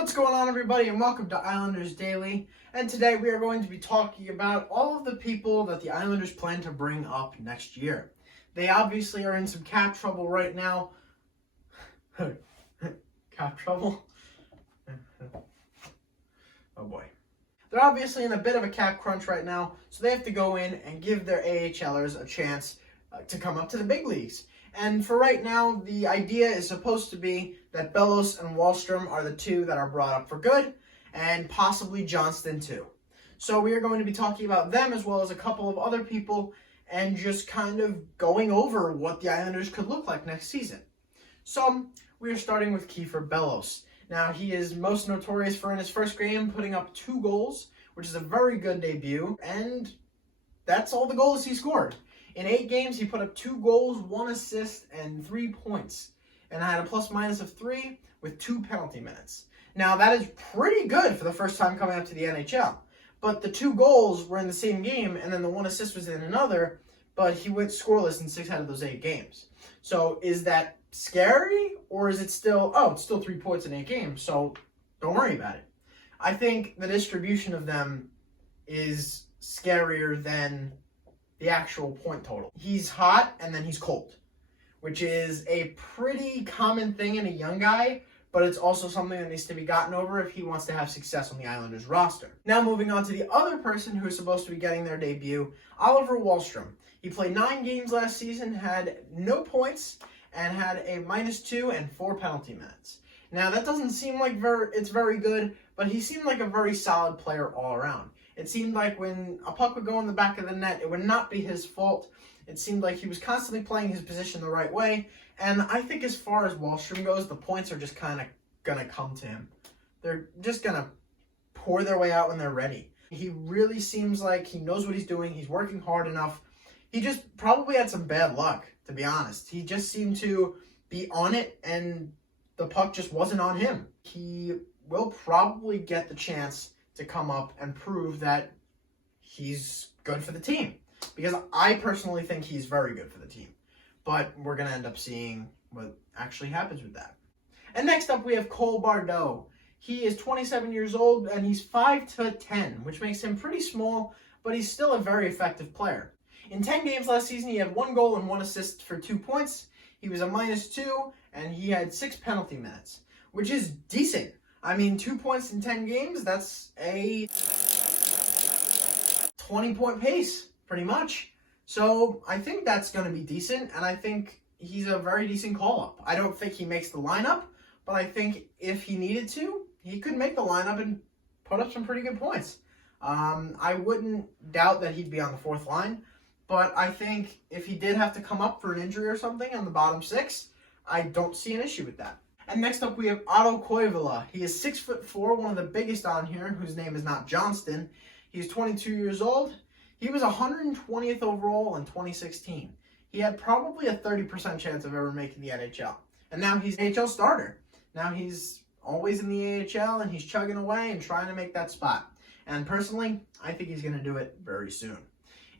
What's going on, everybody, and welcome to Islanders Daily. And today we are going to be talking about all of the people that the Islanders plan to bring up next year. They obviously are in some cap trouble right now. Cap trouble? Oh boy. They're obviously in a bit of a cap crunch right now, so they have to go in and give their AHLers a chance to come up to the big leagues. And for right now, the idea is supposed to be that Bellows and Wahlstrom are the two that are brought up for good, and possibly Johnston too. So we are going to be talking about them as well as a couple of other people and just kind of going over what the Islanders could look like next season. So we are starting with Kiefer Bellows. Now, he is most notorious for in his first game putting up 2 goals, which is a very good debut, and that's all the goals he scored. In 8 games, he put up 2 goals, 1 assist, and 3 points, and had a plus-minus of 3 with 2 penalty minutes. Now, that is pretty good for the first time coming up to the NHL, but the 2 goals were in the same game, and then the 1 assist was in another, but he went scoreless in 6 out of those 8 games. So, is that scary, or is it still, it's still 3 points in 8 games, so don't worry about it. I think the distribution of them is scarier than the actual point total. He's hot and then he's cold, which is a pretty common thing in a young guy, but it's also something that needs to be gotten over if he wants to have success on the Islanders roster. Now moving on to the other person who is supposed to be getting their debut, Oliver Wahlstrom. He played 9 games last season, had no points, and had a -2 and 4 penalty minutes. Now that doesn't seem like it's very good, but he seemed like a very solid player all around. It seemed like when a puck would go in the back of the net, it would not be his fault. It seemed like he was constantly playing his position the right way. And I think as far as Wahlstrom goes, the points are just kind of going to come to him. They're just going to pour their way out when they're ready. He really seems like he knows what he's doing. He's working hard enough. He just probably had some bad luck, to be honest. He just seemed to be on it, and the puck just wasn't on him. He will probably get the chance to come up and prove that he's good for the team. Because I personally think he's very good for the team. But we're going to end up seeing what actually happens with that. And next up we have Cole Bardeau. He is 27 years old and he's 5'10", which makes him pretty small, but he's still a very effective player. In 10 games last season, he had 1 goal and 1 assist for 2 points. He was a -2 and he had 6 penalty minutes, which is decent. I mean, 2 points in 10 games, that's a 20-point pace, pretty much. So I think that's going to be decent, and I think he's a very decent call-up. I don't think he makes the lineup, but I think if he needed to, he could make the lineup and put up some pretty good points. I wouldn't doubt that he'd be on the 4th line, but I think if he did have to come up for an injury or something on the bottom 6, I don't see an issue with that. And next up we have Otto Koivula. He is 6'4", one of the biggest on here, whose name is not Johnston. He's 22 years old. He was 120th overall in 2016. He had probably a 30% chance of ever making the NHL. And now he's an AHL starter. Now he's always in the AHL and he's chugging away and trying to make that spot. And personally, I think he's going to do it very soon.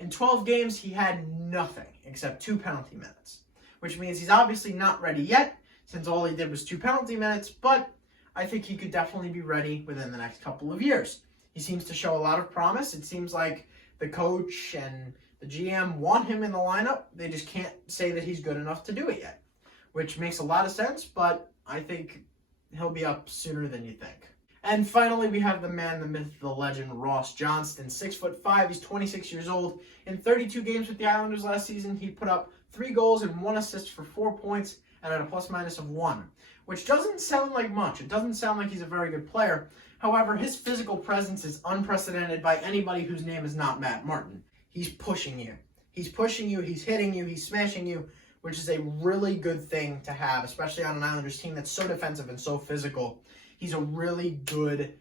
In 12 games, he had nothing except 2 penalty minutes, which means he's obviously not ready yet, since all he did was 2 penalty minutes, but I think he could definitely be ready within the next couple of years. He seems to show a lot of promise. It seems like the coach and the GM want him in the lineup. They just can't say that he's good enough to do it yet, which makes a lot of sense, but I think he'll be up sooner than you think. And finally, we have the man, the myth, the legend, Ross Johnston. 6'5", he's 26 years old. In 32 games with the Islanders last season, he put up 3 goals and 1 assist for 4 points, and at a plus-minus of 1, which doesn't sound like much. It doesn't sound like he's a very good player. However, his physical presence is unprecedented by anybody whose name is not Matt Martin. He's pushing you. He's pushing you, he's hitting you, he's smashing you, which is a really good thing to have, especially on an Islanders team that's so defensive and so physical. He's a really good,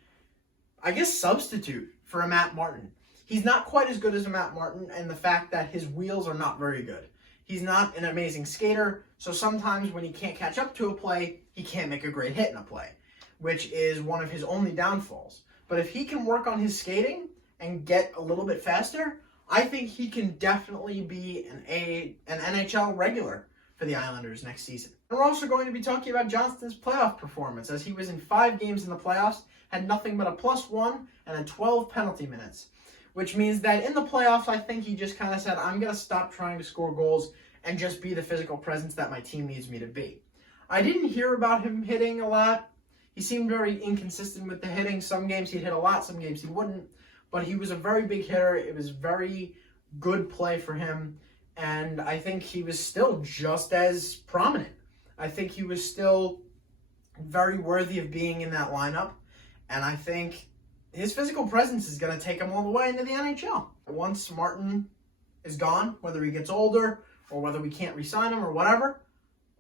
I guess, substitute for a Matt Martin. He's not quite as good as a Matt Martin, and the fact that his wheels are not very good. He's not an amazing skater, so sometimes when he can't catch up to a play, he can't make a great hit in a play, which is one of his only downfalls. But if he can work on his skating and get a little bit faster, I think he can definitely be an NHL regular for the Islanders next season. And we're also going to be talking about Johnston's playoff performance, as he was in 5 games in the playoffs, had nothing but a +1 and then 12 penalty minutes. Which means that in the playoffs, I think he just kind of said, I'm going to stop trying to score goals and just be the physical presence that my team needs me to be. I didn't hear about him hitting a lot. He seemed very inconsistent with the hitting. Some games he'd hit a lot, some games he wouldn't. But he was a very big hitter. It was very good play for him. And I think he was still just as prominent. I think he was still very worthy of being in that lineup. And I think his physical presence is going to take him all the way into the NHL. Once Martin is gone, whether he gets older or whether we can't re-sign him or whatever,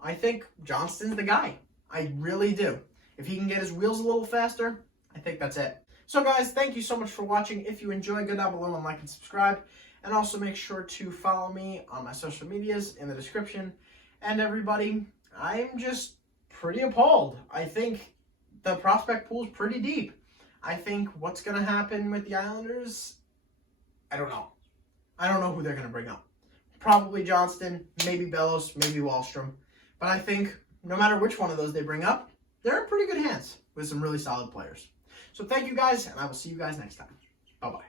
I think Johnston's the guy. I really do. If he can get his wheels a little faster, I think that's it. So guys, thank you so much for watching. If you enjoyed, go down below and like and subscribe. And also make sure to follow me on my social medias in the description. And everybody, I'm just pretty appalled. I think the prospect pool is pretty deep. I think what's going to happen with the Islanders, I don't know. I don't know who they're going to bring up. Probably Johnston, maybe Bellows, maybe Wahlstrom. But I think no matter which one of those they bring up, they're in pretty good hands with some really solid players. So thank you guys, and I will see you guys next time. Bye-bye.